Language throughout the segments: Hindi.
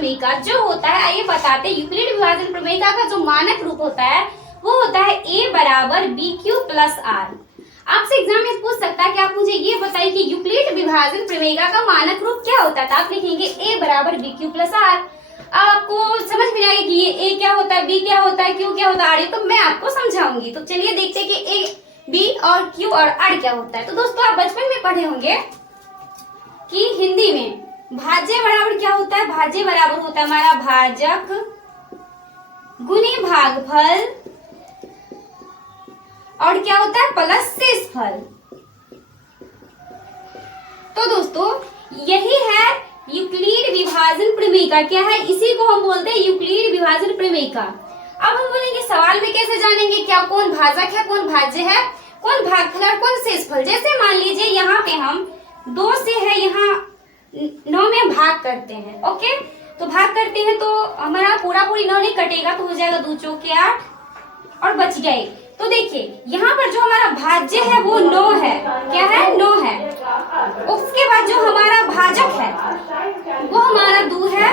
प्रमेयिका जो होता है, आइए बताते हैं। यूक्लिड विभाजन प्रमेयिका का जो मानक रूप होता है वो होता है a बराबर बी क्यू प्लस आर। आपसे एग्जाम में पूछ सकता है कि आप मुझे ये बताइए कि यूक्लिड विभाजन प्रमेयिका का मानक रूप क्या होता है, तो आप लिखेंगे a बराबर बी क्यू प्लस आर। अब आपको समझ में आएगा कि ये a क्या होता है, b क्या होता है, q क्या होता है, r, तो मैं आपको समझाऊंगी। तो चलिए देखते हैं कि a, b और q और r क्या होता है। तो दोस्तों आप बचपन में पढ़े होंगे कि हिंदी में भाज्य बराबर क्या होता है, भाज्य बराबर होता है हमारा भाजक गुने भागफल और क्या होता है प्लस शेषफल। तो दोस्तों यही है यूक्लिड विभाजन प्रमेयिका। क्या है, इसी को हम बोलते हैं यूक्लिड विभाजन प्रमेयिका। अब हम बोलेंगे सवाल में कैसे जानेंगे क्या कौन भाजक है, कौन भाज्य है, कौन भागफल और कौन शेषफल। जैसे मान लीजिए यहाँ पे हम 2 से है, यहाँ 9 में भाग करते हैं। ओके, तो भाग करते हैं तो हमारा पूरी 9 नहीं कटेगा, तो हो जाएगा 2 चौके 8 और बच गए। तो देखिए यहाँ पर जो हमारा भाज्य है वो 9 है। क्या है, 9 है। उसके बाद जो हमारा भाजक है वो हमारा 2 है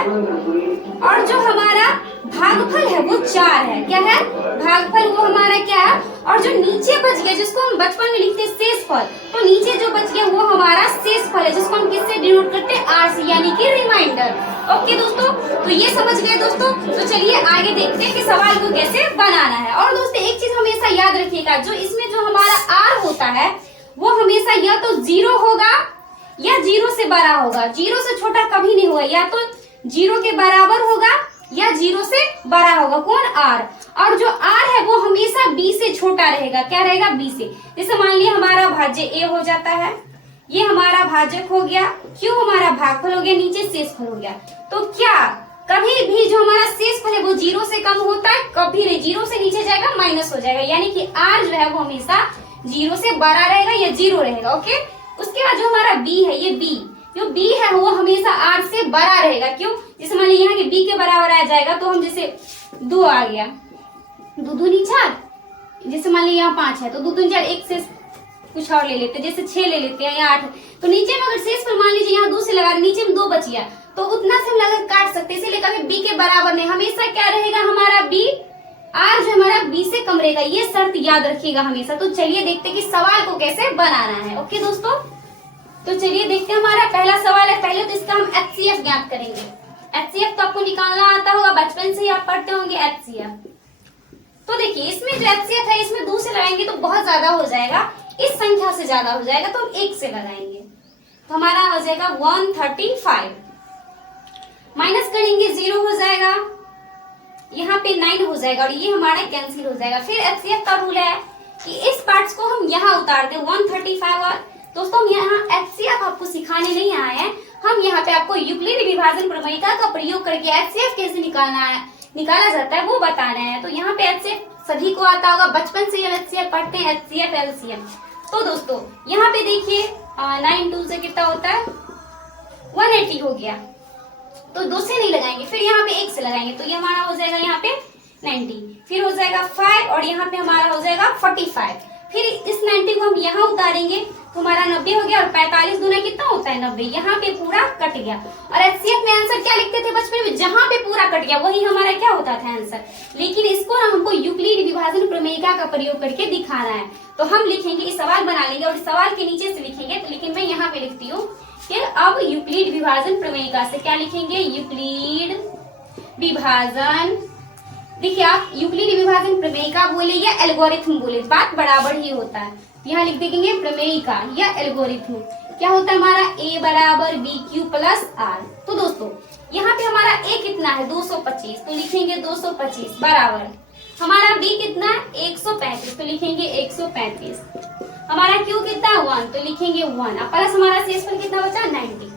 और जो हमारा भागफल है वो 4 है। क्या है, भागफल वो हमारा क्या है, और जो नीचे बच गया जिसको हम बचपन में लिखते हैं शेषफल, तो नीचे जो बच गया वो हमारा शेषफल है, जिसको हम किससे डिनोट करते हैं, आर से, यानी कि रिमाइंडर। ओके दोस्तों, तो ये समझ गए दोस्तों। तो चलिए आगे देखते हैं कि सवाल को कैसे बनाना है। और दोस्तों एक चीज हमेशा याद रखिएगा, जो इसमें जो हमारा आर होता है वो हमेशा या तो 0 होगा या 0 से बड़ा होगा, 0 से छोटा कभी नहीं होगा, या तो 0 के बराबर होगा या 0 से बड़ा होगा। कौन, आर। और जो आर है वो हमेशा b से छोटा रहेगा। क्या रहेगा, b से। जैसे मान लिया हमारा भाज्य a हो जाता है, ये हमारा भाजक हो गया, q हमारा भागफल हो गया, नीचे शेषफल हो गया। तो क्या कभी भी जो हमारा शेषफल है वो 0 से कम होता है, कभी नहीं। 0 से नीचे जाएगा माइनस हो जाएगा, यानी कि r जो है वो हमेशा 0 से बड़ा रहेगा या 0 रहेगा। ओके, उसके बाद जो हमारा b है, ये b जो b है वो हमेशा r से बड़ा रहेगा। क्यों, जैसे मान लीजिए यहाँ के b के बराबर आ जाएगा, तो हम जैसे 2 आ गया, 2 दूनी 4, जैसे मान लीजिए यहाँ 5 है तो 2 दूनी 4, एक से कुछ और ले लेते हैं, जैसे 6 ले लेते हैं या 8। तो नीचे में अगर शेषफल मान लीजिए यहाँ 2 से लगा, नीचे में 2 बच गया, तो उतना से हम लगा काट सकते हैं। इसीलिए कभी b के बराबर नहीं, हमेशा क्या रहेगा हमारा b, r जो हमारा b से कम रहेगा। ये शर्त याद रखिएगा हमेशा। तो चलिए देखते हैं कि सवाल को कैसे बनाना है। ओके दोस्तों, तो चलिए देखते हैं। हमारा पहला सवाल है, पहले तो इसका हम HCF ज्ञात करेंगे। HCF तो आपको निकालना आता होगा, बचपन से ही आप पढ़ते होंगे HCF। तो देखिए इसमें जो HCF है, इसमें 2 से लगाएंगे तो बहुत ज्यादा हो जाएगा, इस संख्या से ज्यादा हो जाएगा, तो हम 1 से लगाएंगे। तो हमारा हो जाएगा 135, माइनस करेंगे 0 हो जाएगा, यहाँ पे 9 हो जाएगा और ये हमारा कैंसिल हो जाएगा। फिर HCF का रूल है कि इस पार्ट्स को हम यहाँ उतारते हैं 135। और दोस्तों हम यहाँ HCF आपको सिखाने नहीं आए हैं, हम यहाँ पे आपको यूक्लिड विभाजन प्रमेयिका का प्रयोग करके HCF कैसे निकाला जाता है वो बताना है। तो यहाँ पे HCF सभी को आता होगा, बचपन से हम HCF पढ़ते हैं, HCF LCM। तो दोस्तों यहाँ पे देखिए 9 2 से कितना होता है, 180 हो गया, तो 2 से नहीं लगाएंगे, फिर यहाँ पे 1 से लगाएंगे, तो ये हमारा हो जाएगा यहाँ पे 90, फिर हो जाएगा 5 और यहाँ पे हमारा हो जाएगा 45। फिर इस 90 को हम यहाँ उतारेंगे तो हमारा 90 हो गया, और 45 दूना कितना होता है 90, यहाँ पे पूरा कट गया। और HCF में आंसर क्या लिखते थे बचपन में, जहाँ पे पूरा कट गया वही हमारा क्या होता था आंसर। लेकिन इसको ना हमको यूक्लिड विभाजन प्रमेयिका का प्रयोग करके दिखाना है। तो हम लिखेंगे, इस सवाल बना लेंगे और इस सवाल के नीचे से लिखेंगे। तो लेकिन मैं यहाँ पे लिखती हूँ फिर अब यूक्लिड विभाजन प्रमेयिका से क्या लिखेंगे, यूक्लिड विभाजन। देखिए आप यूक्लिड विभाजन प्रमेयिका बोले या एल्गोरिथम बोले, बात बराबर ही होता है। यहाँ लिख देंगे प्रमेयिका या एल्गोरिथम। क्या होता है हमारा a बराबर बी क्यू प्लस आर। तो दोस्तों यहाँ पे हमारा a कितना है 225, तो लिखेंगे 225 बराबर हमारा b कितना है 135, तो लिखेंगे 135। हमारा q कितना है 1, तो लिखेंगे 1। अब प्लस हमारा शेषफल कितना बचा 90,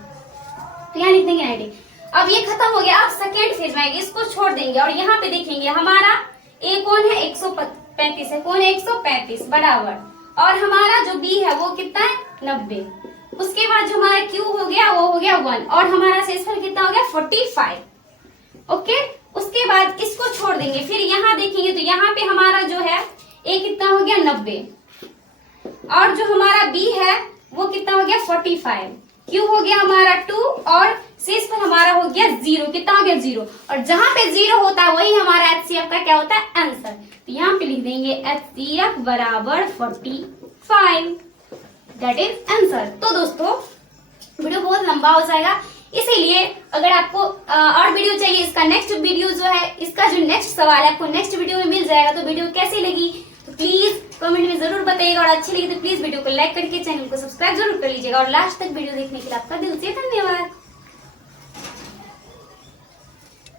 तो यहाँ लिख देंगे 90। अब ये खत्म हो गया, अब सेकेंड फेज में आएंगे, इसको छोड़ देंगे और यहाँ पे देखेंगे हमारा a कौन है 135 है, कौन है 135 बराबर, और हमारा जो b है वो कितना है 90। उसके बाद जो हमारा q हो गया वो हो गया 1 और हमारा शेषफल कितना हो गया 45। ओके, उसके बाद इसको छोड़ देंगे, फिर यहाँ देखेंगे तो यहाँ पे हमारा जो है a कितना हो गया 90 और जो हमारा b है वो कितना हो गया 45, q हो गया हमारा 2 और शेष पर हमारा हो गया 0। कितना हो गया 0। और जहां पे 0 होता है वही हमारा HCF का क्या होता है आंसर। तो यहाँ पे लिख देंगे HCF बराबर 45, दैट इज आंसर। तो दोस्तों वीडियो बहुत लंबा हो जाएगा, इसीलिए अगर आपको और वीडियो चाहिए, इसका नेक्स्ट वीडियो जो है, इसका जो नेक्स्ट सवाल है आपको नेक्स्ट वीडियो में मिल जाएगा। तो वीडियो कैसी लगी तो प्लीज कमेंट में जरूर बताइएगा, और अच्छी लगी तो प्लीज वीडियो को लाइक करके चैनल को सब्सक्राइब जरूर कर लीजिएगा। और लास्ट तक वीडियो देखने के लिए आपका दिल से धन्यवाद।